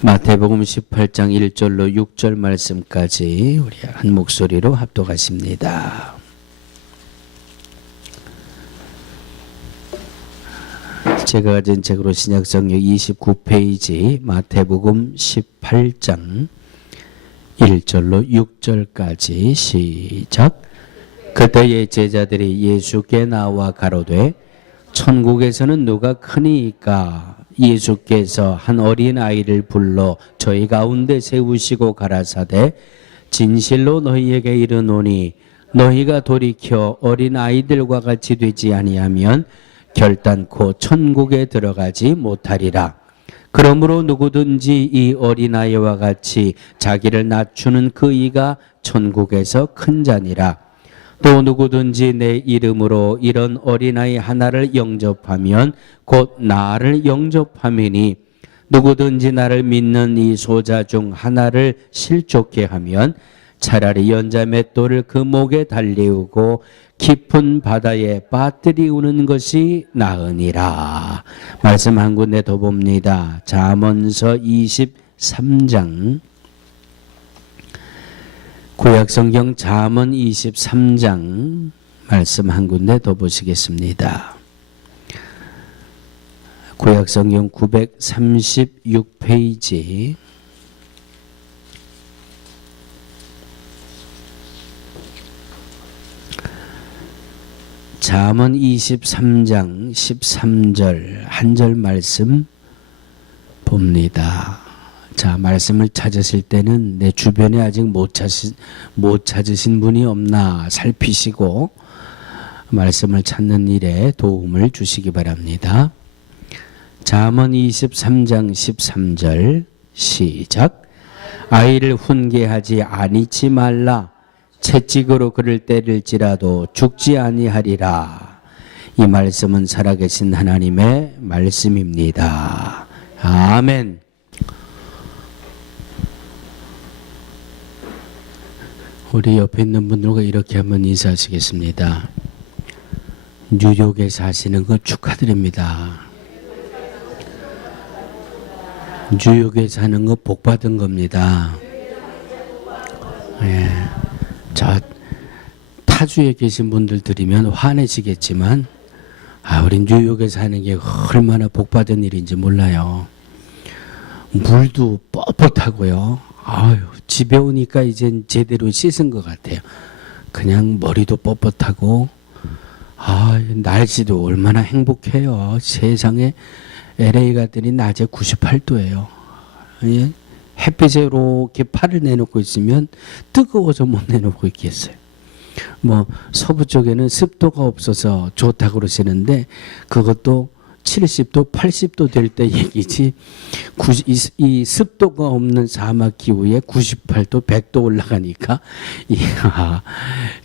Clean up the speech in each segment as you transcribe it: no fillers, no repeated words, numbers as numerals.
마태복음 18장 1절로 6절 말씀까지 우리 한 목소리로 합독하십니다. 제가 가진 책으로 신약성경 29페이지 마태복음 18장 1절로 6절까지 시작. 그때의 제자들이 예수께 나와 가로되 천국에서는 누가 크니이까? 예수께서 한 어린 아이를 불러 저희 가운데 세우시고 가라사대 진실로 너희에게 이르노니 너희가 돌이켜 어린 아이들과 같이 되지 아니하면 결단코 천국에 들어가지 못하리라. 그러므로 누구든지 이 어린아이와 같이 자기를 낮추는 그 이가 천국에서 큰 자니라. 또 누구든지 내 이름으로 이런 어린아이 하나를 영접하면 곧 나를 영접함이니 누구든지 나를 믿는 이 소자 중 하나를 실족케 하면 차라리 연자 맷돌을 그 목에 달리우고 깊은 바다에 빠뜨리우는 것이 나으니라. 말씀 한 군데 더 봅니다. 잠언서 23장 구약성경 잠언 23장 말씀 한 군데 더 보시겠습니다. 구약성경 936페이지 잠언 23장 13절 한 절 말씀 봅니다. 자, 말씀을 찾으실 때는 내 주변에 아직 못 찾으신 분이 없나 살피시고 말씀을 찾는 일에 도움을 주시기 바랍니다. 잠언 23장 13절 시작. 아이를 훈계하지 아니치 말라. 채찍으로 그를 때릴지라도 죽지 아니하리라. 이 말씀은 살아계신 하나님의 말씀입니다. 아멘. 우리 옆에 있는 분들과 이렇게 한번 인사하시겠습니다. 뉴욕에 사시는 거 축하드립니다. 뉴욕에 사는 거 복 받은 겁니다. 예. 저 타주에 계신 분들 들으면 화내시겠지만 우리 뉴욕에 사는 게 얼마나 복 받은 일인지 몰라요. 물도 뻣뻣하고요. 집에 오니까 이젠 제대로 씻은 것 같아요. 그냥 머리도 뻣뻣하고 날씨도 얼마나 행복해요. 세상에 LA 갔더니 낮에 98도예요. 예? 햇빛에 이렇게 팔을 내놓고 있으면 뜨거워서 못 내놓고 있겠어요. 서부 쪽에는 습도가 없어서 좋다고 그러시는데 그것도 70도, 80도 될 때 얘기지 이 습도가 없는 사막 기후에 98도, 100도 올라가니까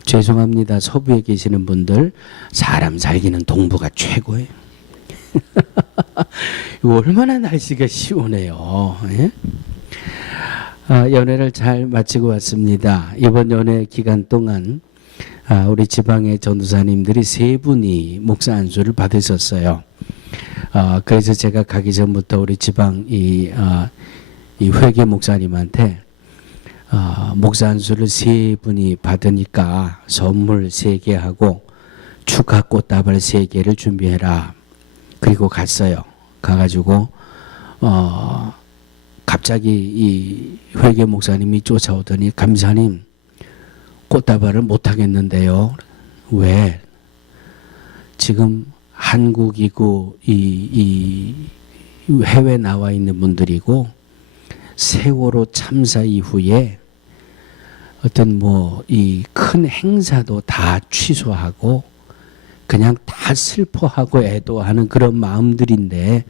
죄송합니다. 서부에 계시는 분들 사람 살기는 동부가 최고예요. 얼마나 날씨가 시원해요. 예? 연회를 잘 마치고 왔습니다. 이번 연회 기간 동안 우리 지방의 전도사님들이 3분이 목사 안수를 받으셨어요. 그래서 제가 가기 전부터 우리 지방 이 회계 목사님한테 목사 안수를 3분이 받으니까 선물 3개 하고 축하 꽃다발 3개를 준비해라. 그리고 갔어요. 가가지고 갑자기 이 회계 목사님이 쫓아오더니 감사님 꽃다발을 못 하겠는데요. 왜? 지금 한국이고 이 해외 나와 있는 분들이고 세월호 참사 이후에 어떤 이 큰 행사도 다 취소하고 그냥 다 슬퍼하고 애도하는 그런 마음들인데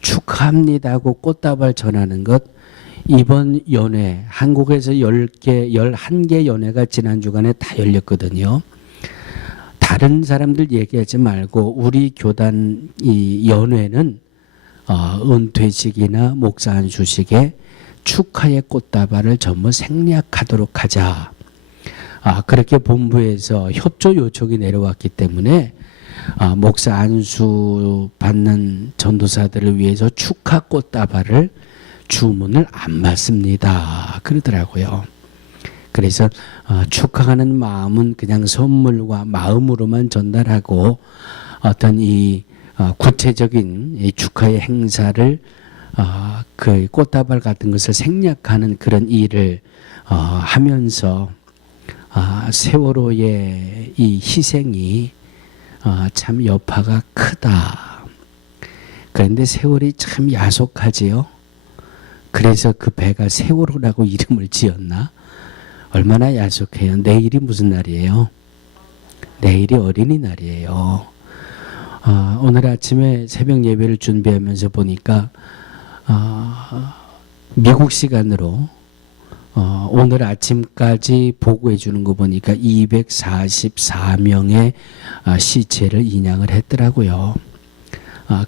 축하합니다 하고 꽃다발 전하는 것 이번 연회 한국에서 10개, 11개 연회가 지난 주간에 다 열렸거든요. 다른 사람들 얘기하지 말고 우리 교단 이 연회는 은퇴식이나 목사 안수식에 축하의 꽃다발을 전부 생략하도록 하자. 그렇게 본부에서 협조 요청이 내려왔기 때문에 목사 안수 받는 전도사들을 위해서 축하 꽃다발을 주문을 안 받습니다. 그러더라고요. 그래서 축하하는 마음은 그냥 선물과 마음으로만 전달하고 어떤 이 구체적인 이 축하의 행사를 그 꽃다발 같은 것을 생략하는 그런 일을 하면서 세월호의 이 희생이 참 여파가 크다. 그런데 세월이 참 야속하지요. 그래서 그 배가 세월호라고 이름을 지었나? 얼마나 야속해요. 내일이 무슨 날이에요? 내일이 어린이날이에요. 오늘 아침에 새벽 예배를 준비하면서 보니까 미국 시간으로 오늘 아침까지 보고해 주는 거 보니까 244명의 시체를 인양을 했더라고요.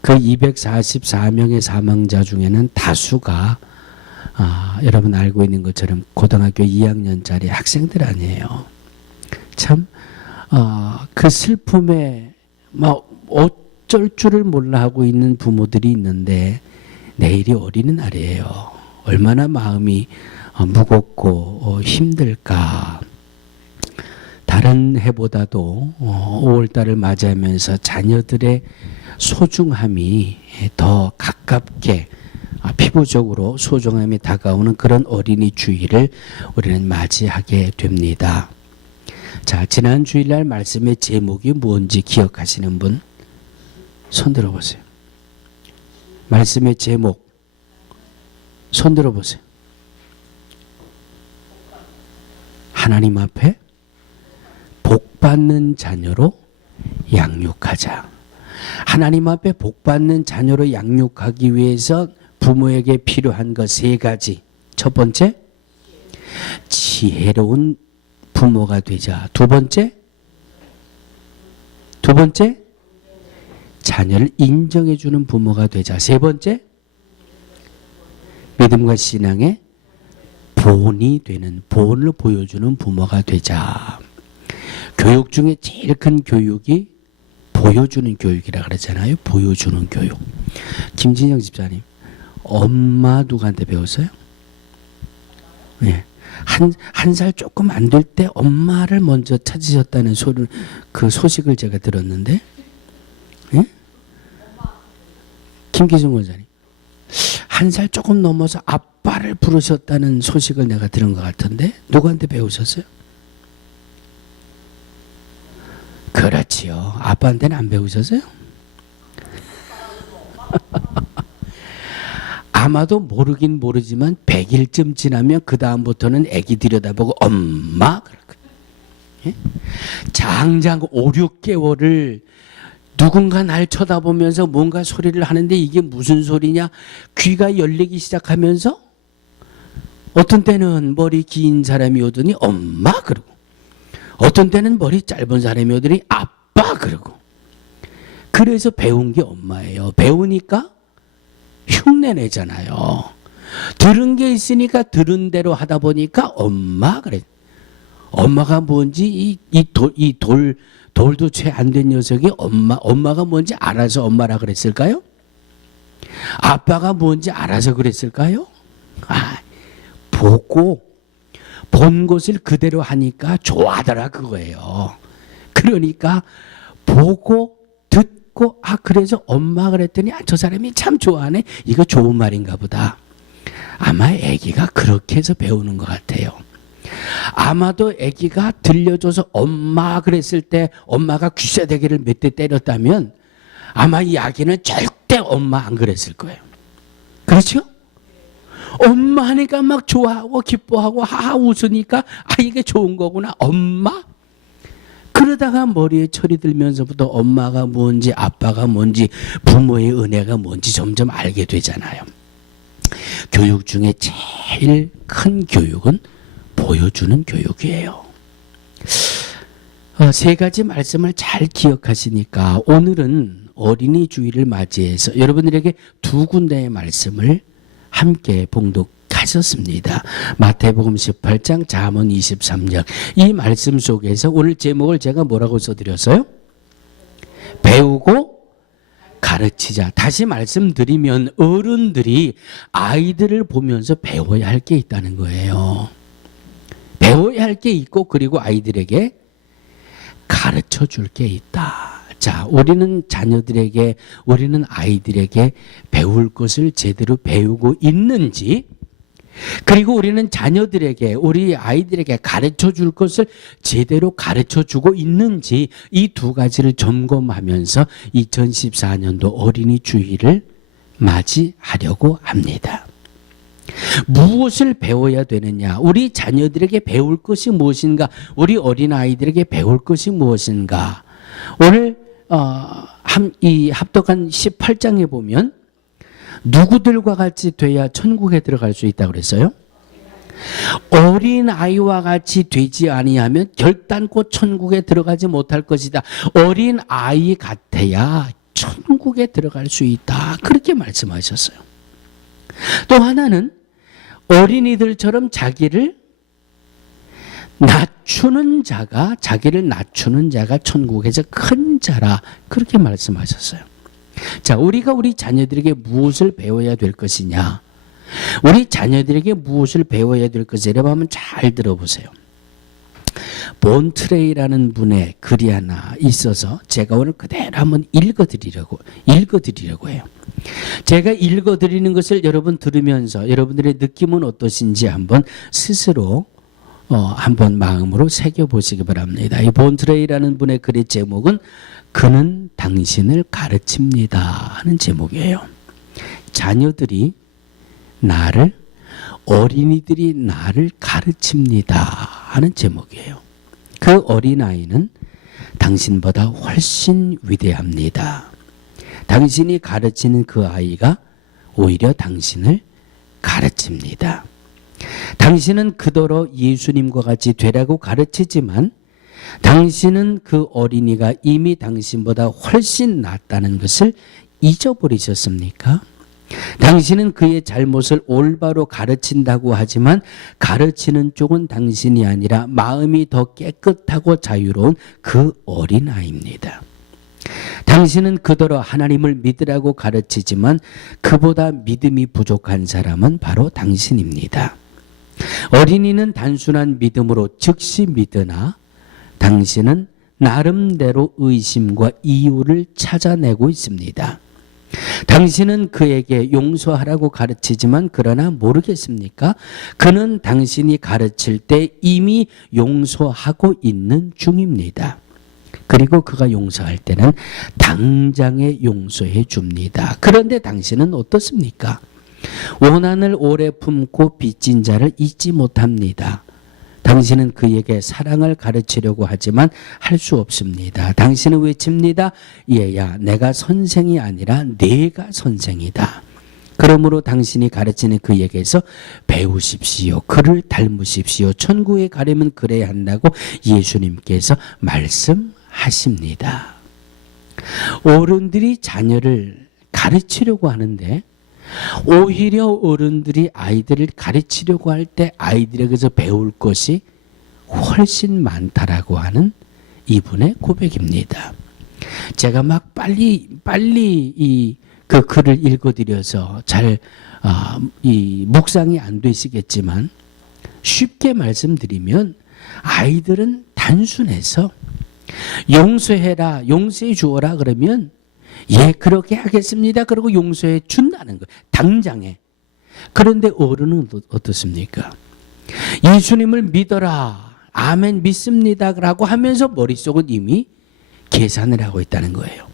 그 244명의 사망자 중에는 다수가 여러분 알고 있는 것처럼 고등학교 2학년짜리 학생들 아니에요. 참 그 슬픔에 막 어쩔 줄을 몰라 하고 있는 부모들이 있는데 내일이 어린이날이에요. 얼마나 마음이 무겁고 힘들까. 다른 해보다도 5월달을 맞이하면서 자녀들의 소중함이 더 가깝게 피부적으로 소중함이 다가오는 그런 어린이 주일을 우리는 맞이하게 됩니다. 자, 지난 주일날 말씀의 제목이 뭔지 기억하시는 분? 손 들어보세요. 말씀의 제목 손 들어보세요. 하나님 앞에 복받는 자녀로 양육하자. 하나님 앞에 복받는 자녀로 양육하기 위해서 부모에게 필요한 것 세 가지. 첫 번째, 지혜로운 부모가 되자. 두 번째, 자녀를 인정해주는 부모가 되자. 세 번째, 믿음과 신앙의 본이 되는, 본을 보여주는 부모가 되자. 교육 중에 제일 큰 교육이 보여주는 교육이라 그러잖아요. 보여주는 교육. 김진영 집사님, 엄마 누구한테 배웠어요? 네. 한 살 조금 안 될 때 엄마를 먼저 찾으셨다는 그 소식을 제가 들었는데, 네? 김기중 원장님, 한 살 조금 넘어서 아빠를 부르셨다는 소식을 내가 들은 것 같은데 누구한테 배우셨어요? 그렇지요. 아빠한테는 안 배우셨어요? 아마도 모르긴 모르지만 100일쯤 지나면 그 다음부터는 애기 들여다보고 엄마 예? 장장 5, 6개월을 누군가 날 쳐다보면서 뭔가 소리를 하는데 이게 무슨 소리냐, 귀가 열리기 시작하면서 어떤 때는 머리 긴 사람이 오더니 엄마 그러고, 어떤 때는 머리 짧은 사람이 오더니 아빠 그러고. 그래서 배운 게 엄마예요. 배우니까 흉내내잖아요. 들은 게 있으니까 들은 대로 하다 보니까 엄마 그래. 엄마가 뭔지 돌도 채 안 된 녀석이 엄마가 뭔지 알아서 엄마라 그랬을까요? 아빠가 뭔지 알아서 그랬을까요? 보고 본 것을 그대로 하니까 좋아하더라 그거예요. 그러니까 보고 듣고 그래서 엄마 그랬더니 저 사람이 참 좋아하네. 이거 좋은 말인가 보다. 아마 아기가 그렇게 해서 배우는 것 같아요. 아마도 아기가 들려줘서 엄마 그랬을 때 엄마가 귀싸대기를 몇 대 때렸다면 아마 이 아기는 절대 엄마 안 그랬을 거예요. 그렇죠? 엄마 하니까 막 좋아하고 기뻐하고 하하 웃으니까 이게 좋은 거구나. 엄마? 그러다가 머리에 철이 들면서부터 엄마가 뭔지 아빠가 뭔지 부모의 은혜가 뭔지 점점 알게 되잖아요. 교육 중에 제일 큰 교육은 보여주는 교육이에요. 세 가지 말씀을 잘 기억하시니까 오늘은 어린이 주일을 맞이해서 여러분들에게 두 군데의 말씀을 함께 봉독하셨습니다. 마태복음 18장, 잠언 23장. 이 말씀 속에서 오늘 제목을 제가 뭐라고 써드렸어요? 배우고 가르치자. 다시 말씀드리면 어른들이 아이들을 보면서 배워야 할 게 있다는 거예요. 배워야 할 게 있고 그리고 아이들에게 가르쳐 줄 게 있다. 자, 우리는 자녀들에게, 우리는 아이들에게 배울 것을 제대로 배우고 있는지, 그리고 우리는 자녀들에게, 우리 아이들에게 가르쳐 줄 것을 제대로 가르쳐 주고 있는지, 이 두 가지를 점검하면서 2014년도 어린이 주일을 맞이하려고 합니다. 무엇을 배워야 되느냐? 우리 자녀들에게 배울 것이 무엇인가? 우리 어린아이들에게 배울 것이 무엇인가? 오늘 이 합독한 18장에 보면 누구들과 같이 돼야 천국에 들어갈 수 있다고 그랬어요? 어린아이와 같이 되지 아니하면 결단코 천국에 들어가지 못할 것이다. 어린아이 같아야 천국에 들어갈 수 있다. 그렇게 말씀하셨어요. 또 하나는 어린이들처럼 자기를 낮추는 자가, 자기를 낮추는 자가 천국에서 큰 자라. 그렇게 말씀하셨어요. 자, 우리가 우리 자녀들에게 무엇을 배워야 될 것이냐? 우리 자녀들에게 무엇을 배워야 될 것이냐고 하면 잘 들어보세요. 몬트레이라는 분의 글이 하나 있어서 제가 오늘 그대로 한번 읽어드리려고 해요. 제가 읽어드리는 것을 여러분 들으면서 여러분들의 느낌은 어떠신지 한번 스스로 한번 마음으로 새겨보시기 바랍니다. 이 몬트레이라는 분의 글의 제목은 그는 당신을 가르칩니다 하는 제목이에요. 자녀들이 나를, 어린이들이 나를 가르칩니다 하는 제목이에요. 그 어린아이는 당신보다 훨씬 위대합니다. 당신이 가르치는 그 아이가 오히려 당신을 가르칩니다. 당신은 그더러 예수님과 같이 되라고 가르치지만 당신은 그 어린이가 이미 당신보다 훨씬 낫다는 것을 잊어버리셨습니까? 당신은 그의 잘못을 올바로 가르친다고 하지만 가르치는 쪽은 당신이 아니라 마음이 더 깨끗하고 자유로운 그 어린아이입니다. 당신은 그더러 하나님을 믿으라고 가르치지만 그보다 믿음이 부족한 사람은 바로 당신입니다. 어린이는 단순한 믿음으로 즉시 믿으나 당신은 나름대로 의심과 이유를 찾아내고 있습니다. 당신은 그에게 용서하라고 가르치지만 그러나 모르겠습니까? 그는 당신이 가르칠 때 이미 용서하고 있는 중입니다. 그리고 그가 용서할 때는 당장에 용서해 줍니다. 그런데 당신은 어떻습니까? 원한을 오래 품고 빚진 자를 잊지 못합니다. 당신은 그에게 사랑을 가르치려고 하지만 할 수 없습니다. 당신은 외칩니다. 얘야, 내가 선생이 아니라 내가 선생이다. 그러므로 당신이 가르치는 그에게서 배우십시오. 그를 닮으십시오. 천국에 가려면 그래야 한다고 예수님께서 말씀하십니다. 어른들이 자녀를 가르치려고 하는데 오히려 어른들이 아이들을 가르치려고 할 때 아이들에게서 배울 것이 훨씬 많다라고 하는 이분의 고백입니다. 제가 막 빨리 그 글을 읽어드려서 잘 묵상이 안 되시겠지만 쉽게 말씀드리면 아이들은 단순해서 용서해라, 용서해 주어라 그러면 예, 그렇게 하겠습니다. 그리고 용서해 준다는 거예요. 당장에. 그런데 어른은 어떻습니까? 예수님을 믿어라. 아멘 믿습니다. 라고 하면서 머릿속은 이미 계산을 하고 있다는 거예요.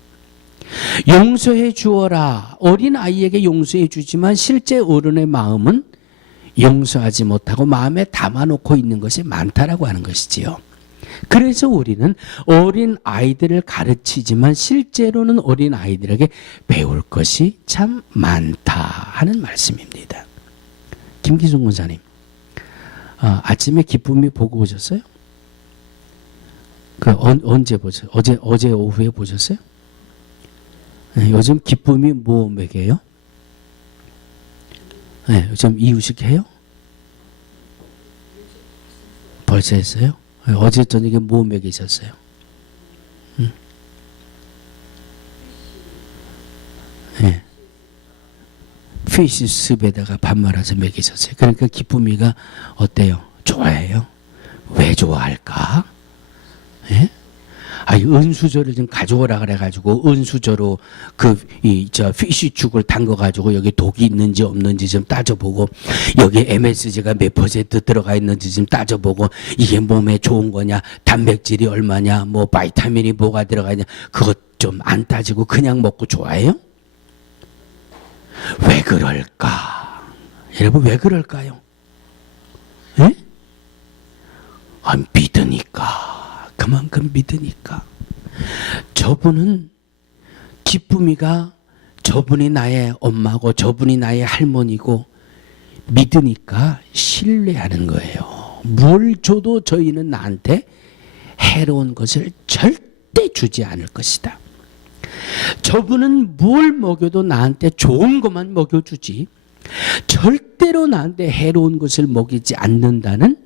용서해 주어라. 어린아이에게 용서해 주지만 실제 어른의 마음은 용서하지 못하고 마음에 담아놓고 있는 것이 많다라고 하는 것이지요. 그래서 우리는 어린 아이들을 가르치지만 실제로는 어린 아이들에게 배울 것이 참 많다 하는 말씀입니다. 김기순 권사님, 아침에 기쁨이 보고 오셨어요? 언제 보셨어요? 어제 오후에 보셨어요? 네, 요즘 기쁨이 뭐 먹여요? 네, 요즘 이유식 해요? 벌써 했어요? 어제 저녁에 뭐 먹이셨어요? 피시숲에다가 밥 말아서 먹이셨어요. 그러니까 기쁨이가 어때요? 좋아해요? 왜 좋아할까? 예? 은수저를 좀 가져오라 그래가지고 은수저로 피쉬죽을 담궈가지고 여기 독이 있는지 없는지 좀 따져보고 여기 MSG가 몇 퍼센트 들어가 있는지 좀 따져보고 이게 몸에 좋은 거냐, 단백질이 얼마냐, 뭐 바이타민이 뭐가 들어가냐, 그것 좀 안 따지고 그냥 먹고 좋아해요? 왜 그럴까? 여러분 왜 그럴까요? 예? 믿으니까. 그만큼 믿으니까. 저분은 기쁨이가 저분이 나의 엄마고 저분이 나의 할머니고 믿으니까 신뢰하는 거예요. 뭘 줘도 저희는 나한테 해로운 것을 절대 주지 않을 것이다. 저분은 뭘 먹여도 나한테 좋은 것만 먹여주지 절대로 나한테 해로운 것을 먹이지 않는다는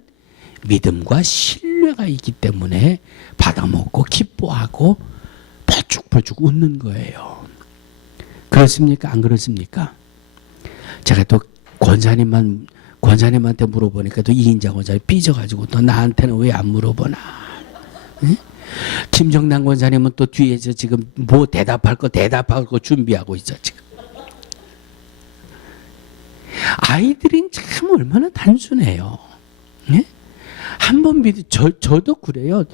믿음과 신뢰가 있기 때문에 받아먹고 기뻐하고 펄쭉펄쭉 웃는 거예요. 그렇습니까? 안 그렇습니까? 제가 또 권사님한테 물어보니까 또 이인자 권사님 삐져가지고 또 나한테는 왜 안 물어보나? 응? 김정남 권사님은 또 뒤에서 지금 뭐 대답할 거 준비하고 있어 지금. 아이들은 참 얼마나 단순해요. 네? 한번 저도 그래요.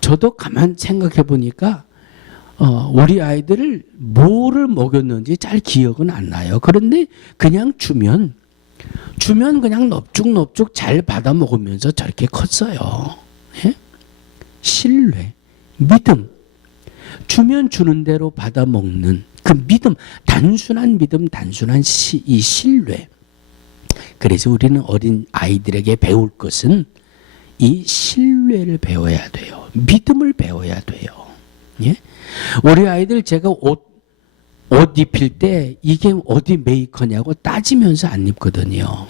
저도 가만 생각해 보니까 우리 아이들을 뭐를 먹였는지 잘 기억은 안 나요. 그런데 그냥 주면 그냥 넙죽넙죽 잘 받아 먹으면서 저렇게 컸어요. 예? 신뢰, 믿음, 주면 주는 대로 받아 먹는 그 믿음, 단순한 믿음, 단순한 이 신뢰. 그래서 우리는 어린 아이들에게 배울 것은 이 신뢰를 배워야 돼요. 믿음을 배워야 돼요. 예? 우리 아이들 제가 옷 입힐 때 이게 어디 메이커냐고 따지면서 안 입거든요.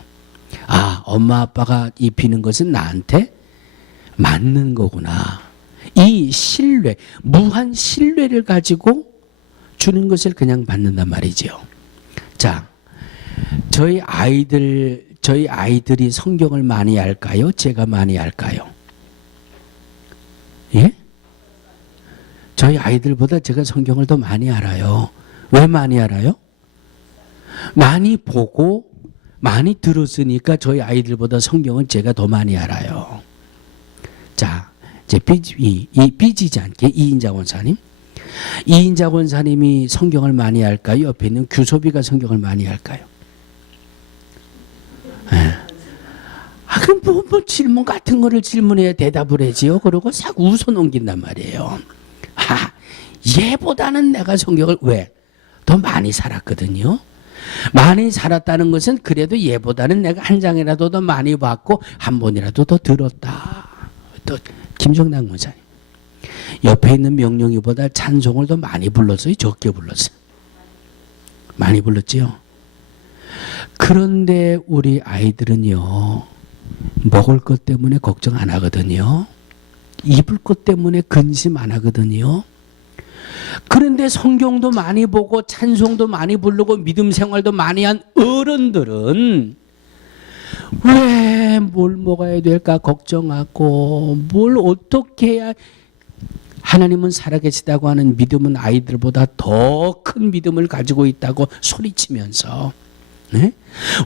엄마 아빠가 입히는 것은 나한테 맞는 거구나. 이 신뢰, 무한 신뢰를 가지고 주는 것을 그냥 받는단 말이죠. 자, 저희 아이들이 성경을 많이 알까요? 제가 많이 알까요? 예? 저희 아이들보다 제가 성경을 더 많이 알아요. 왜 많이 알아요? 많이 보고 많이 들었으니까 저희 아이들보다 성경은 제가 더 많이 알아요. 자, 이제 삐지지 않게 이인자 권사님. 이인자 권사님이 성경을 많이 알까요? 옆에 있는 규소비가 성경을 많이 알까요? 그럼 뭐 질문 같은 거를 질문해야 대답을 하지요. 그러고 싹 웃어 넘긴단 말이에요. 얘보다는 내가 성경을 왜? 더 많이 살았거든요. 많이 살았다는 것은 그래도 얘보다는 내가 한 장이라도 더 많이 봤고 한 번이라도 더 들었다. 또 김정남 목사님. 옆에 있는 명령이보다 찬송을 더 많이 불렀어요? 적게 불렀어요? 많이 불렀지요? 그런데 우리 아이들은요, 먹을 것 때문에 걱정 안 하거든요. 입을 것 때문에 근심 안 하거든요. 그런데 성경도 많이 보고 찬송도 많이 부르고 믿음 생활도 많이 한 어른들은 왜 뭘 먹어야 될까 걱정하고 뭘 어떻게 해야, 하나님은 살아계시다고 하는 믿음은 아이들보다 더 큰 믿음을 가지고 있다고 소리치면서, 네?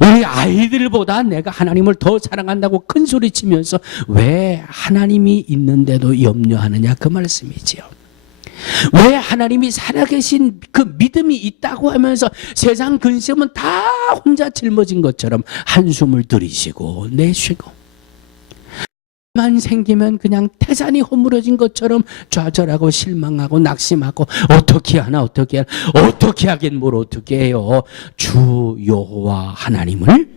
우리 아이들보다 내가 하나님을 더 사랑한다고 큰 소리치면서 왜 하나님이 있는데도 염려하느냐 그 말씀이지요. 왜 하나님이 살아계신 그 믿음이 있다고 하면서 세상 근심은 다 혼자 짊어진 것처럼 한숨을 들이쉬고 내쉬고, 만 생기면 그냥 태산이 허물어진 것처럼 좌절하고 실망하고 낙심하고 어떻게 하나 어떻게 하긴 뭘 어떻게 해요. 주 여호와 하나님을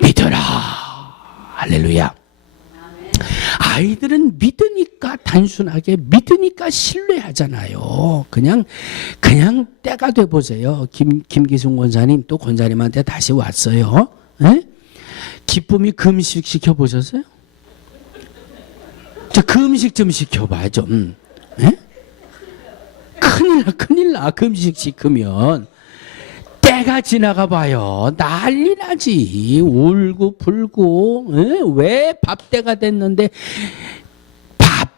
믿어라. 할렐루야. 아이들은 믿으니까, 단순하게 믿으니까 신뢰하잖아요. 그냥 때가 돼 보세요. 김기순 권사님 또 권사님한테 다시 왔어요. 에? 기쁨이 금식 시켜 보셨어요? 저 금식 좀 시켜봐 좀. 에? 큰일 나 금식 시키면 때가 지나가 봐요. 난리 나지. 울고 불고. 왜 밥 때가 됐는데 밥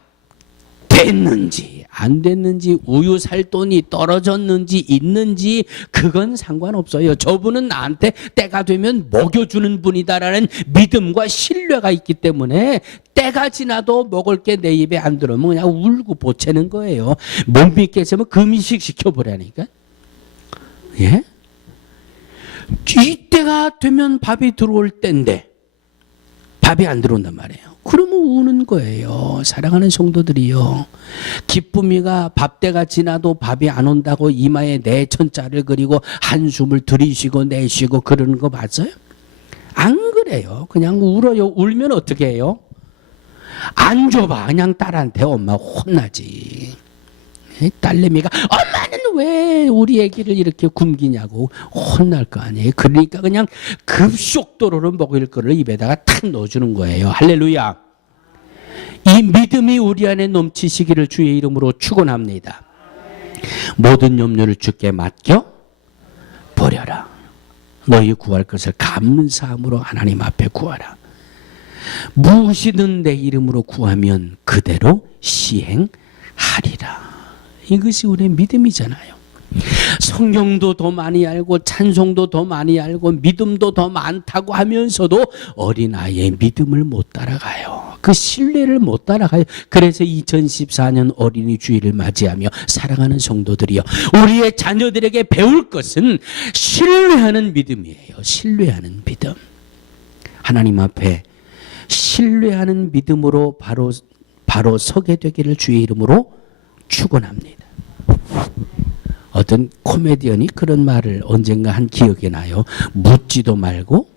됐는지 안 됐는지 우유 살 돈이 떨어졌는지 있는지 그건 상관없어요. 저분은 나한테 때가 되면 먹여주는 분이다라는 믿음과 신뢰가 있기 때문에 때가 지나도 먹을 게 내 입에 안 들어오면 그냥 울고 보채는 거예요. 못 믿겠으면 금식 시켜보라니까. 예? 이때가 되면 밥이 들어올 때인데 밥이 안 들어온단 말이에요. 그러면 우는 거예요. 사랑하는 성도들이요. 기쁨이가 밥때가 지나도 밥이 안 온다고 이마에 내천자를 그리고 한숨을 들이쉬고 내쉬고 그러는 거 맞아요? 안 그래요. 그냥 울어요. 울면 어떻게 해요? 안 줘봐. 그냥 딸한테 엄마 혼나지. 딸내미가 엄마는 왜 우리 애기를 이렇게 굶기냐고 혼날 거 아니에요. 그러니까 그냥 급속도로를 먹을 거를 입에다가 탁 넣어주는 거예요. 할렐루야. 이 믿음이 우리 안에 넘치시기를 주의 이름으로 축원합니다. 모든 염려를 주께 맡겨 버려라. 너희 구할 것을 감사함으로 하나님 앞에 구하라. 무엇이든 내 이름으로 구하면 그대로 시행하리라. 이것이 우리의 믿음이잖아요. 성경도 더 많이 알고 찬송도 더 많이 알고 믿음도 더 많다고 하면서도 어린아이의 믿음을 못 따라가요. 그 신뢰를 못 따라가요. 그래서 2014년 어린이 주일을 맞이하며 사랑하는 성도들이요, 우리의 자녀들에게 배울 것은 신뢰하는 믿음이에요. 신뢰하는 믿음. 하나님 앞에 신뢰하는 믿음으로 바로 서게 되기를 주의 이름으로 축원합니다. 어떤 코미디언이 그런 말을 언젠가 한 기억이 나요. 묻지도 말고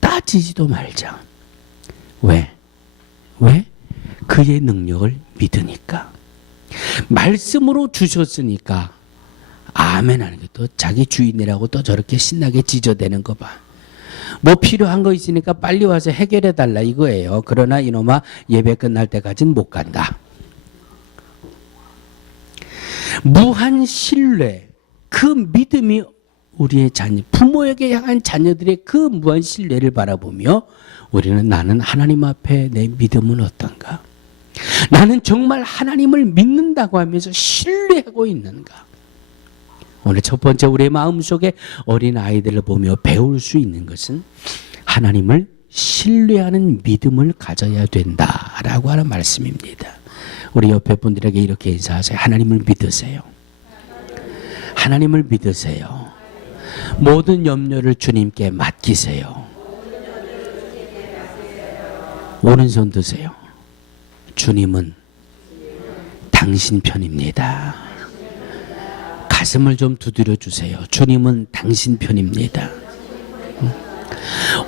따지지도 말자. 왜? 그의 능력을 믿으니까. 말씀으로 주셨으니까 아멘 하는 게 또 자기 주인이라고 또 저렇게 신나게 지저대는 거 봐. 뭐 필요한 거 있으니까 빨리 와서 해결해 달라 이거예요. 그러나 이놈아 예배 끝날 때까지는 못 간다. 무한 신뢰, 그 믿음이 우리의 자녀, 부모에게 향한 자녀들의 그 무한 신뢰를 바라보며 우리는 나는 하나님 앞에 내 믿음은 어떤가? 나는 정말 하나님을 믿는다고 하면서 신뢰하고 있는가? 오늘 첫 번째 우리의 마음속에 어린 아이들을 보며 배울 수 있는 것은 하나님을 신뢰하는 믿음을 가져야 된다라고 하는 말씀입니다. 우리 옆에 분들에게 이렇게 인사하세요. 하나님을 믿으세요. 하나님을 믿으세요. 모든 염려를 주님께 맡기세요. 오른손 드세요. 주님은 당신 편입니다. 가슴을 좀 두드려 주세요. 주님은 당신 편입니다.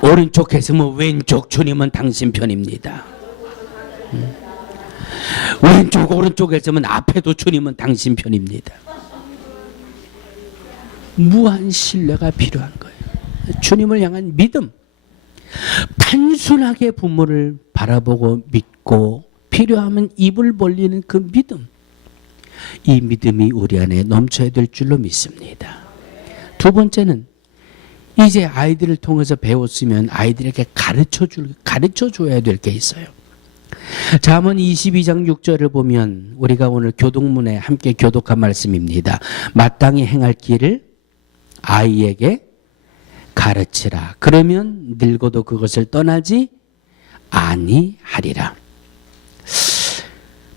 오른쪽 가슴은 왼쪽, 주님은 당신 편입니다. 왼쪽 오른쪽에 있으면 앞에도 주님은 당신 편입니다. 무한 신뢰가 필요한 거예요. 주님을 향한 믿음. 단순하게 부모를 바라보고 믿고 필요하면 입을 벌리는 그 믿음. 이 믿음이 우리 안에 넘쳐야 될 줄로 믿습니다. 두 번째는 이제 아이들을 통해서 배웠으면 아이들에게 가르쳐 줘야 될 게 있어요. 잠언 22장 6절을 보면 우리가 오늘 교독문에 함께 교독한 말씀입니다. 마땅히 행할 길을 아이에게 가르치라. 그러면 늙어도 그것을 떠나지 아니하리라.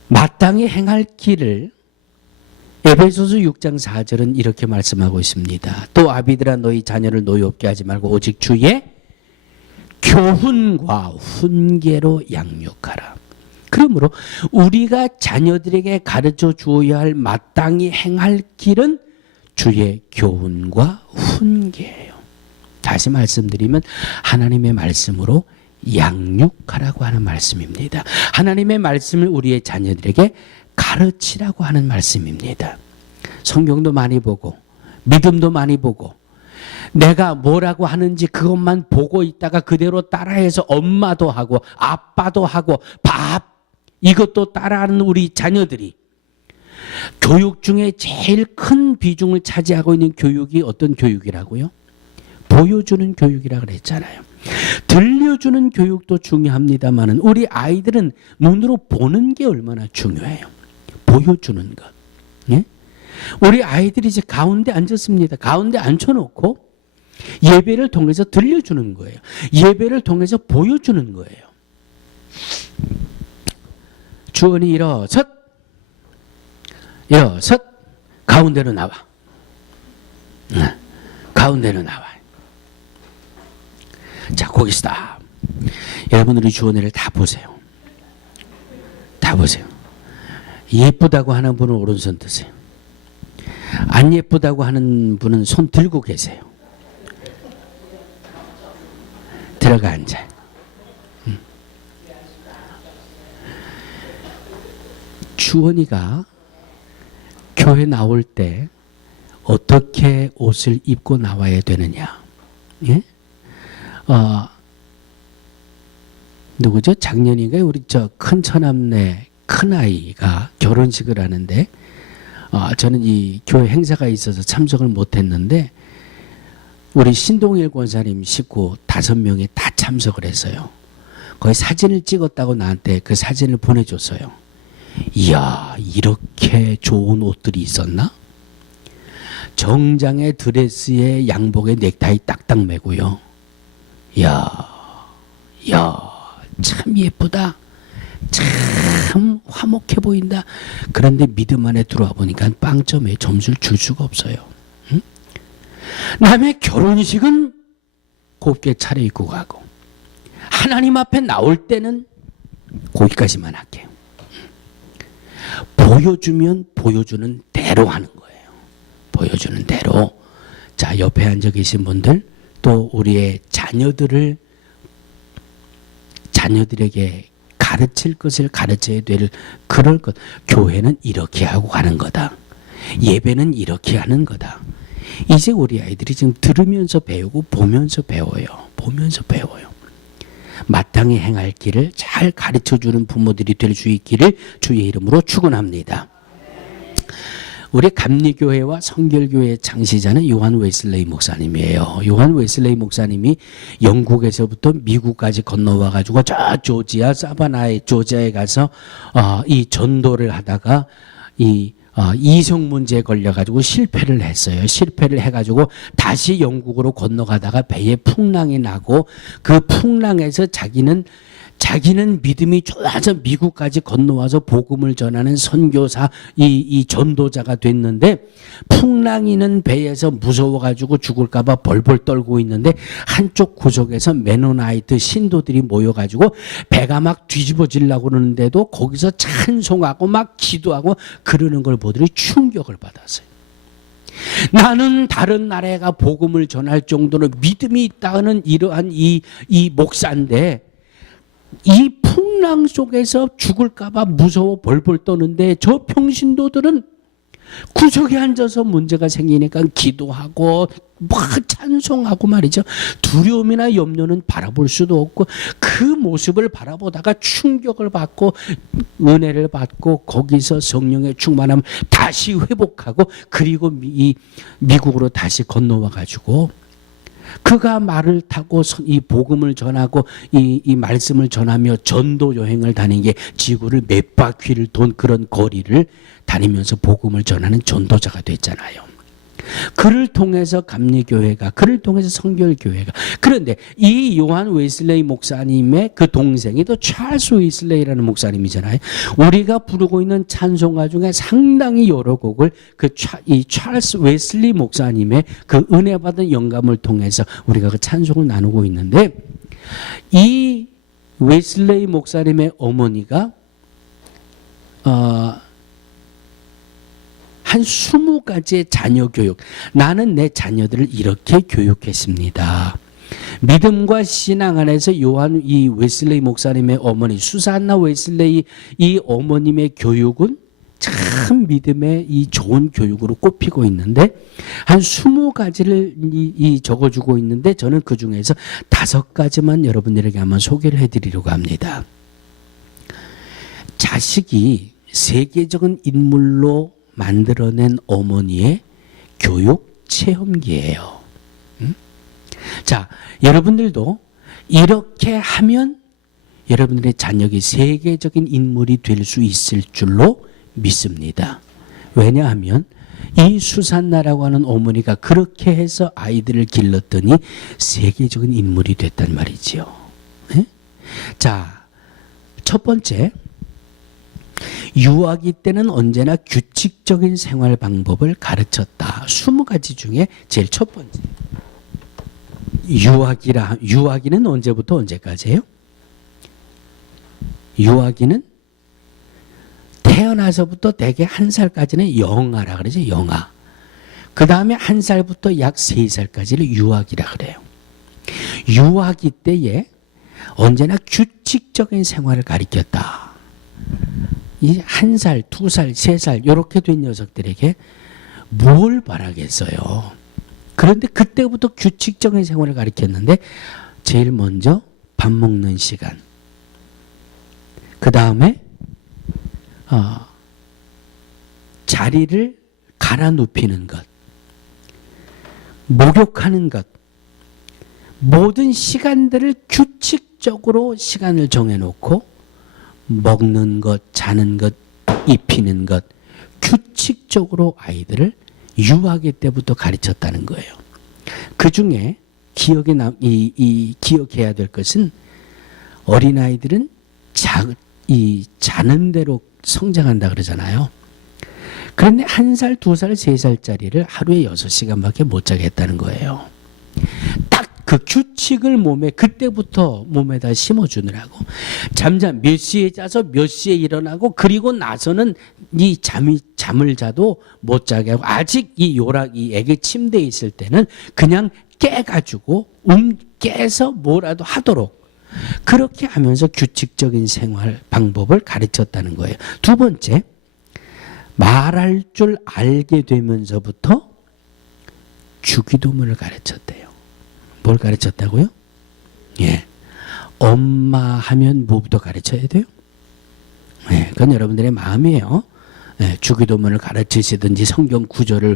마땅히 행할 길을 에베소서 6장 4절은 이렇게 말씀하고 있습니다. 또 아비들아 너희 자녀를 노엽게 하지 말고 오직 주의 교훈과 훈계로 양육하라. 그러므로 우리가 자녀들에게 가르쳐 주어야 할 마땅히 행할 길은 주의 교훈과 훈계예요. 다시 말씀드리면 하나님의 말씀으로 양육하라고 하는 말씀입니다. 하나님의 말씀을 우리의 자녀들에게 가르치라고 하는 말씀입니다. 성경도 많이 보고 믿음도 많이 보고 내가 뭐라고 하는지 그것만 보고 있다가 그대로 따라해서 엄마도 하고 아빠도 하고 밥 이것도 따라하는 우리 자녀들이 교육 중에 제일 큰 비중을 차지하고 있는 교육이 어떤 교육이라고요? 보여주는 교육이라 그랬잖아요. 들려주는 교육도 중요합니다만은 우리 아이들은 눈으로 보는 게 얼마나 중요해요. 보여주는 것. 예? 우리 아이들이 이제 가운데 앉았습니다. 가운데 앉혀놓고 예배를 통해서 들려주는 거예요. 예배를 통해서 보여주는 거예요. 주원이 일어섰. 가운데로 나와. 가운데로 나와. 자, 거기 있다. 여러분 우리 주원이를 다 보세요. 다 보세요. 예쁘다고 하는 분은 오른손 드세요. 안 예쁘다고 하는 분은 손 들고 계세요. 들어가 앉아. 주원이가 교회 나올 때 어떻게 옷을 입고 나와야 되느냐? 예? 누구죠? 작년인가 우리 저 큰 처남네 큰 아이가 결혼식을 하는데 저는 이 교회 행사가 있어서 참석을 못했는데 우리 신동일 권사님 식구 5명이 다 참석을 했어요. 거기 사진을 찍었다고 나한테 그 사진을 보내줬어요. 이야, 이렇게 좋은 옷들이 있었나? 정장에 드레스에 양복에 넥타이 딱딱 매고요. 이야, 참 예쁘다. 참 화목해 보인다. 그런데 믿음 안에 들어와 보니까 빵점에 점수를 줄 수가 없어요. 응? 남의 결혼식은 곱게 차려입고 가고 하나님 앞에 나올 때는 거기까지만 할게요. 보여주면 보여주는 대로 하는 거예요. 보여주는 대로. 자, 옆에 앉아 계신 분들 또 우리의 자녀들에게 가르칠 것을 가르쳐야 될 그럴 것. 교회는 이렇게 하고 가는 거다. 예배는 이렇게 하는 거다. 이제 우리 아이들이 지금 들으면서 배우고 보면서 배워요. 보면서 배워요. 마땅히 행할 길을 잘 가르쳐주는 부모들이 될 수 있기를 주의 이름으로 축원합니다. 우리 감리교회와 성결교회의 창시자는 요한 웨슬레이 목사님이에요. 요한 웨슬레이 목사님이 영국에서부터 미국까지 건너와 가지고 저 조지아 사바나의 조지아에 가서 이 전도를 하다가 이성 문제에 걸려 가지고 실패를 했어요. 실패를 해 가지고 다시 영국으로 건너가다가 배에 풍랑이 나고 그 풍랑에서 자기는 믿음이 좋아서 미국까지 건너와서 복음을 전하는 선교사, 이 전도자가 됐는데 풍랑이는 배에서 무서워가지고 죽을까봐 벌벌 떨고 있는데 한쪽 구석에서 메노나이트 신도들이 모여가지고 배가 막 뒤집어지려고 그러는데도 거기서 찬송하고 막 기도하고 그러는 걸 보더니 충격을 받았어요. 나는 다른 나라에 가 복음을 전할 정도로 믿음이 있다는 이러한 이 목사인데 이 풍랑 속에서 죽을까봐 무서워 벌벌 떠는데 저 평신도들은 구석에 앉아서 문제가 생기니까 기도하고 막 찬송하고 말이죠. 두려움이나 염려는 바라볼 수도 없고 그 모습을 바라보다가 충격을 받고 은혜를 받고 거기서 성령의 충만함을 다시 회복하고 그리고 미국으로 다시 건너와 가지고 그가 말을 타고 이 복음을 전하고 이 말씀을 전하며 전도 여행을 다닌 게 지구를 몇 바퀴를 돈 그런 거리를 다니면서 복음을 전하는 전도자가 됐잖아요. 그를 통해서 감리교회가, 그를 통해서 성결교회가. 그런데 이 요한 웨슬레이 목사님의 그 동생이 또 찰스 웨슬레이라는 목사님이잖아요. 우리가 부르고 있는 찬송가 중에 상당히 여러 곡을 이 찰스 웨슬리 목사님의 그 은혜 받은 영감을 통해서 우리가 그 찬송을 나누고 있는데 이 웨슬레이 목사님의 어머니가 한 20가지의 자녀 교육. 나는 내 자녀들을 이렇게 교육했습니다. 믿음과 신앙 안에서 요한 이 웨슬레이 목사님의 어머니 수산나 웨슬레이 이 어머님의 교육은 참 믿음의 이 좋은 교육으로 꼽히고 있는데 한 20가지를 이 적어주고 있는데 저는 그 중에서 5가지만 여러분들에게 한번 소개를 해드리려고 합니다. 자식이 세계적인 인물로 만들어낸 어머니의 교육 체험기예요. 자, 여러분들도 이렇게 하면 여러분들의 자녀가 세계적인 인물이 될 수 있을 줄로 믿습니다. 왜냐하면 이 수산나라고 하는 어머니가 그렇게 해서 아이들을 길렀더니 세계적인 인물이 됐단 말이지요. 네? 자, 첫 번째, 유아기 때는 언제나 규칙적인 생활 방법을 가르쳤다. 20가지 중에 제일 첫 번째. 유아기는 언제부터 언제까지예요? 유아기는 태어나서부터 대개 1살까지는 영아라 그러죠. 영아. 그 다음에 1살부터 약 3살까지를 유아기라 그래요. 유아기 때에 언제나 규칙적인 생활을 가르쳤다. 이 1살, 2살, 3살 이렇게 된 녀석들에게 뭘 바라겠어요. 그런데 그때부터 규칙적인 생활을 가르쳤는데 제일 먼저 밥 먹는 시간, 그 다음에 자리를 갈아 눕히는 것, 목욕하는 것, 모든 시간들을 규칙적으로 시간을 정해놓고 먹는 것, 자는 것, 입히는 것, 규칙적으로 아이들을 유아기 때부터 가르쳤다는 거예요. 그 중에 기억해야 될 것은 어린아이들은 자는 대로 성장한다 그러잖아요. 그런데 1살, 2살, 3살짜리를 하루에 6시간밖에 못 자게 했다는 거예요. 딱 그 규칙을 그때부터 몸에다 심어주느라고. 몇 시에 자서 몇 시에 일어나고, 그리고 나서는 잠을 자도 못 자게 하고, 아직 이 애기 침대에 있을 때는 그냥 깨가지고 깨서 뭐라도 하도록, 그렇게 하면서 규칙적인 생활 방법을 가르쳤다는 거예요. 두 번째, 말할 줄 알게 되면서부터 주기도문을 가르쳤대요. 뭘 가르쳤다고요? 예, 엄마 하면 뭐부터 가르쳐야 돼요? 예, 그건 여러분들의 마음이에요. 예, 주기도문을 가르치시든지 성경 구절을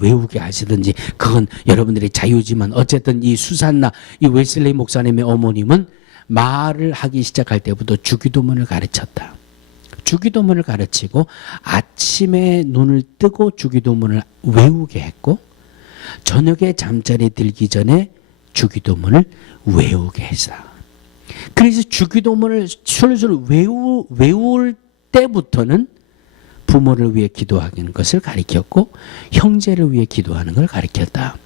외우게 하시든지 그건 여러분들의 자유지만, 어쨌든 이 수산나 이 웨슬레이 목사님의 어머님은 말을 하기 시작할 때부터 주기도문을 가르쳤다. 주기도문을 가르치고 아침에 눈을 뜨고 주기도문을 외우게 했고, 저녁에 잠자리 들기 전에 주기도문을 외우게 했다. 그래서 주기도문을 술술 외울 때부터는 부모를 위해 기도하는 것을 가르쳤고 형제를 위해 기도하는 걸 가르쳤다.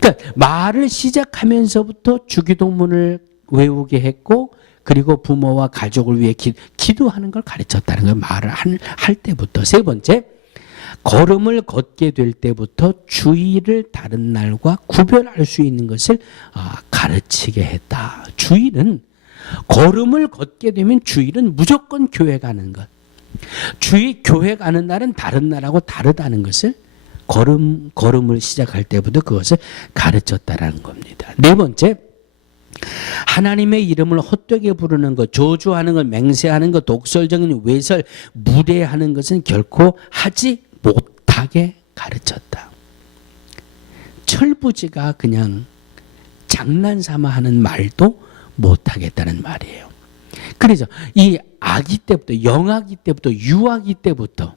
그러니까 말을 시작하면서부터 주기도문을 외우게 했고, 그리고 부모와 가족을 위해 기도하는 걸 가르쳤다는 걸 말을 할 때부터. 세 번째, 걸음을 걷게 될 때부터 주일을 다른 날과 구별할 수 있는 것을 가르치게 했다. 걸음을 걷게 되면 주일은 무조건 교회 가는 것. 교회 가는 날은 다른 날하고 다르다는 것을 걸음을 시작할 때부터 그것을 가르쳤다라는 겁니다. 네 번째, 하나님의 이름을 헛되게 부르는 것, 저주하는 것, 맹세하는 것, 독설적인 외설, 무례하는 것은 결코 하지 못하게 가르쳤다. 철부지가 그냥 장난삼아 하는 말도 못하겠다는 말이에요. 그래서 이 아기 때부터, 영아기 때부터, 유아기 때부터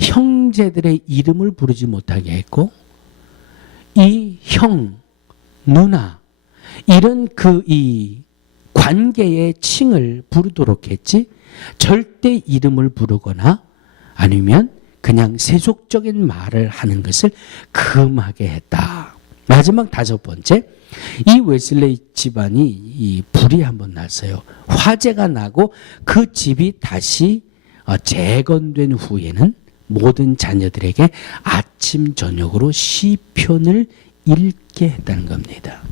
형제들의 이름을 부르지 못하게 했고, 이 형, 누나 이런 이 관계의 칭을 부르도록 했지, 절대 이름을 부르거나 아니면 그냥 세속적인 말을 하는 것을 금하게 했다. 마지막 다섯 번째, 이 웨슬레이 집안이 이 불이 한번 났어요. 화재가 나고 그 집이 다시 재건된 후에는 모든 자녀들에게 아침 저녁으로 시편을 읽게 했다는 겁니다.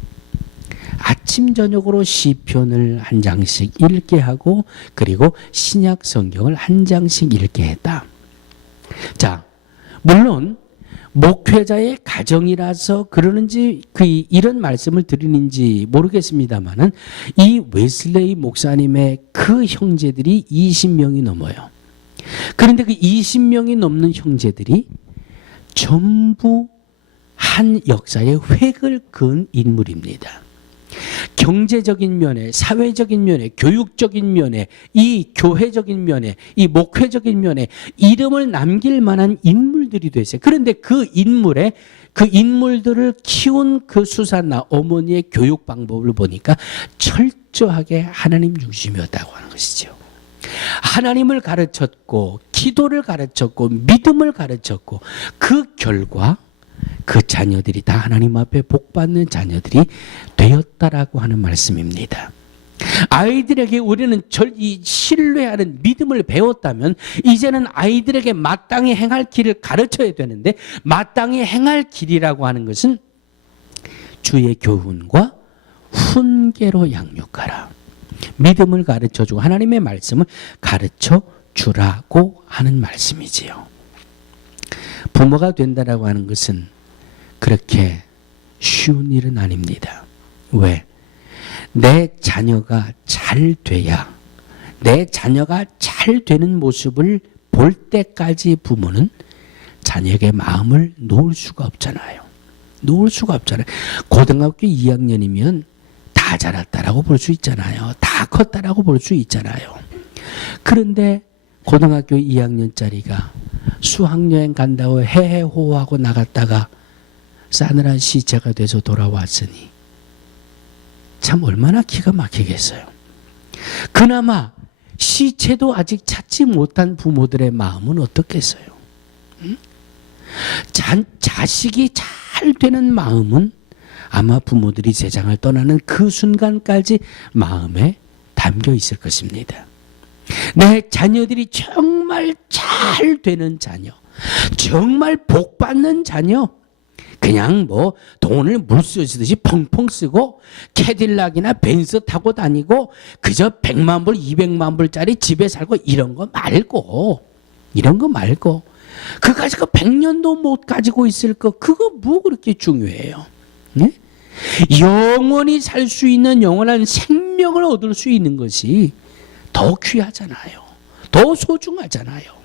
아침 저녁으로 시편을 한 장씩 읽게 하고, 그리고 신약 성경을 한 장씩 읽게 했다. 자, 물론 목회자의 가정이라서 그러는지 이런 말씀을 드리는지 모르겠습니다만은 이 웨슬레이 목사님의 그 형제들이 20명이 넘어요. 그런데 그 20명이 넘는 형제들이 전부 한 역사의 획을 그은 인물입니다. 경제적인 면에, 사회적인 면에, 교육적인 면에, 이 교회적인 면에, 이 목회적인 면에 이름을 남길 만한 인물들이 됐어요. 그런데 그 인물들을 키운 그 수산나 어머니의 교육 방법을 보니까 철저하게 하나님 중심이었다고 하는 것이죠. 하나님을 가르쳤고, 기도를 가르쳤고, 믿음을 가르쳤고, 그 결과 그 자녀들이 다 하나님 앞에 복받는 자녀들이 되었다라고 하는 말씀입니다. 아이들에게 우리는 이 신뢰하는 믿음을 배웠다면 이제는 아이들에게 마땅히 행할 길을 가르쳐야 되는데, 마땅히 행할 길이라고 하는 것은 주의 교훈과 훈계로 양육하라. 믿음을 가르쳐주고 하나님의 말씀을 가르쳐 주라고 하는 말씀이지요. 부모가 된다라고 하는 것은 그렇게 쉬운 일은 아닙니다. 왜? 내 자녀가 잘 돼야, 내 자녀가 잘 되는 모습을 볼 때까지 부모는 자녀에게 마음을 놓을 수가 없잖아요. 놓을 수가 없잖아요. 고등학교 2학년이면 다 자랐다라고 볼 수 있잖아요. 다 컸다라고 볼 수 있잖아요. 그런데 고등학교 2학년짜리가 수학여행 간다고 해해호호하고 나갔다가 싸늘한 시체가 돼서 돌아왔으니 참 얼마나 기가 막히겠어요. 그나마 시체도 아직 찾지 못한 부모들의 마음은 어떻겠어요? 자식이 잘 되는 마음은 아마 부모들이 세상을 떠나는 그 순간까지 마음에 담겨 있을 것입니다. 내 자녀들이 정말 잘 되는 자녀, 정말 복받는 자녀, 그냥 뭐 돈을 물 쓰듯이 펑펑 쓰고 캐딜락이나 벤츠 타고 다니고 그저 100만 불, 200만 불짜리 집에 살고 이런 거 말고 그 가지고 100년도 못 가지고 있을 거, 그거 뭐 그렇게 중요해요? 네? 영원히 살 수 있는 영원한 생명을 얻을 수 있는 것이 더 귀하잖아요. 더 소중하잖아요.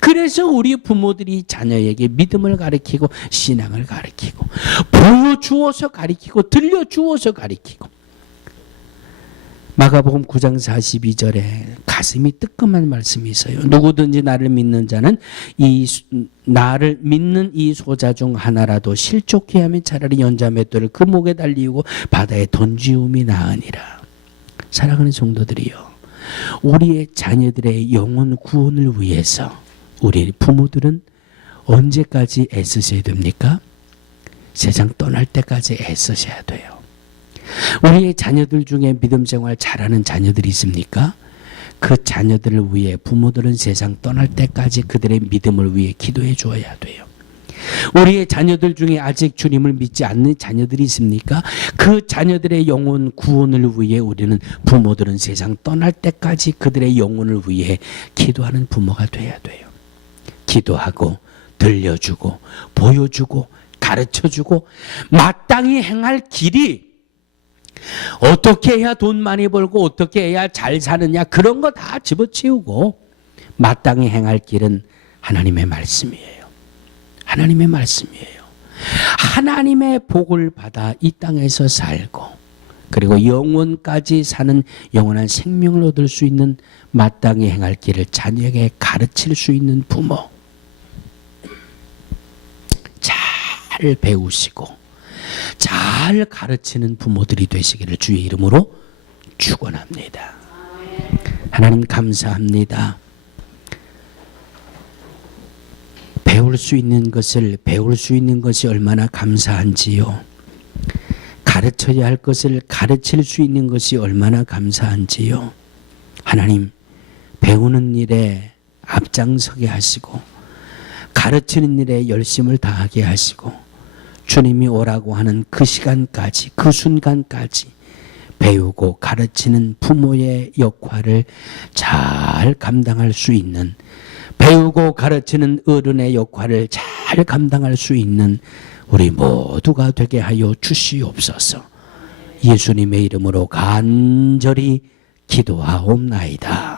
그래서 우리 부모들이 자녀에게 믿음을 가르치고 신앙을 가르치고 보여주어서 가르치고 들려주어서 가르치고, 마가복음 9장 42절에 가슴이 뜨끔한 말씀이 있어요. 누구든지 나를 믿는 자는 나를 믿는 이 소자 중 하나라도 실족해 하면 차라리 연자 맷돌을 그 목에 달리우고 바다에 던지움이 나으니라. 사랑하는 성도들이요, 우리의 자녀들의 영혼 구원을 위해서 우리 부모들은 언제까지 애쓰셔야 됩니까? 세상 떠날 때까지 애쓰셔야 돼요. 우리의 자녀들 중에 믿음 생활 잘하는 자녀들이 있습니까? 그 자녀들을 위해 부모들은 세상 떠날 때까지 그들의 믿음을 위해 기도해 주어야 돼요. 우리의 자녀들 중에 아직 주님을 믿지 않는 자녀들이 있습니까? 그 자녀들의 영혼 구원을 위해 우리는 부모들은 세상 떠날 때까지 그들의 영혼을 위해 기도하는 부모가 돼야 돼요. 기도하고 들려주고 보여주고 가르쳐주고, 마땅히 행할 길이 어떻게 해야 돈 많이 벌고 어떻게 해야 잘 사느냐, 그런 거 다 집어치우고 마땅히 행할 길은 하나님의 말씀이에요. 하나님의 말씀이에요. 하나님의 복을 받아 이 땅에서 살고, 그리고 영원까지 사는 영원한 생명을 얻을 수 있는 마땅히 행할 길을 자녀에게 가르칠 수 있는 부모, 잘 배우시고 잘 가르치는 부모들이 되시기를 주의 이름으로 축원합니다. 하나님 감사합니다. 배울 수 있는 것이 얼마나 감사한지요. 가르쳐야 할 것을 가르칠 수 있는 것이 얼마나 감사한지요. 하나님, 배우는 일에 앞장서게 하시고 가르치는 일에 열심을 다하게 하시고, 주님이 오라고 하는 그 시간까지, 그 순간까지 배우고 가르치는 부모의 역할을 잘 감당할 수 있는, 배우고 가르치는 어른의 역할을 잘 감당할 수 있는 우리 모두가 되게 하여 주시옵소서. 예수님의 이름으로 간절히 기도하옵나이다.